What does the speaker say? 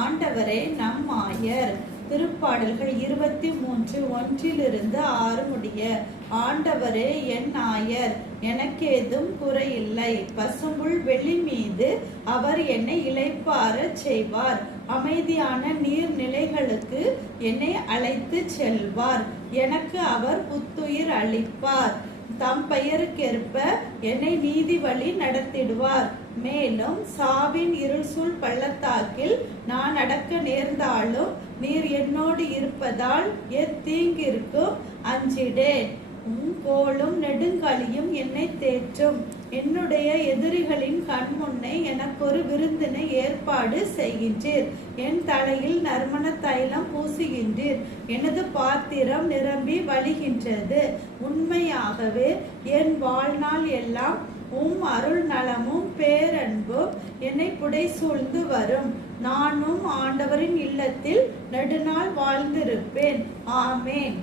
ஆண்டவரே நம் ஆயர். திருப்பாடல்கள் இருபத்தி மூன்று ஒன்றிலிருந்து ஆறு முடிய ஆண்டவரே என் ஆயர் எனக்கேதும் குறையில்லை. பசும்புல் வெளி மீது அவர் என்னை இழைப்பார செய்வார். அமைதியான நீர்நிலைகளுக்கு என்னை அழைத்து செல்வார். எனக்கு அவர் புத்துயிர் அளிப்பார். தம் பெயருக்கேற்ப என்னை நீதி வழி நடத்திடுவார். மேலும் சாவின் இருள் சூழ் பள்ளத்தாக்கில் நான் அடக்க நேர்ந்தாலும் நீர் என்னோடு இருப்பதால் எத்தீங்கிற்கும் அஞ்சிடேன். கோலும் நெடுங்கலியும் என்னை தேற்றும். என்னுடைய எதிரிகளின் கண்முன்னே எனக்கொரு விருந்தினை ஏற்பாடு செய்கின்றீர். என் தலையில் நறுமண தைலம் பூசுகின்றீர். எனது பாத்திரம் நிரம்பி வழிகின்றது. உண்மையாகவே என் வாழ்நாள் எல்லாம் உம் அருள் நலமும் பேரன்பும் என்னை புடை சூழ்ந்து வரும். நானும் ஆண்டவரின் இல்லத்தில் நெடுநாள் வாழ்ந்திருப்பேன். ஆமேன்.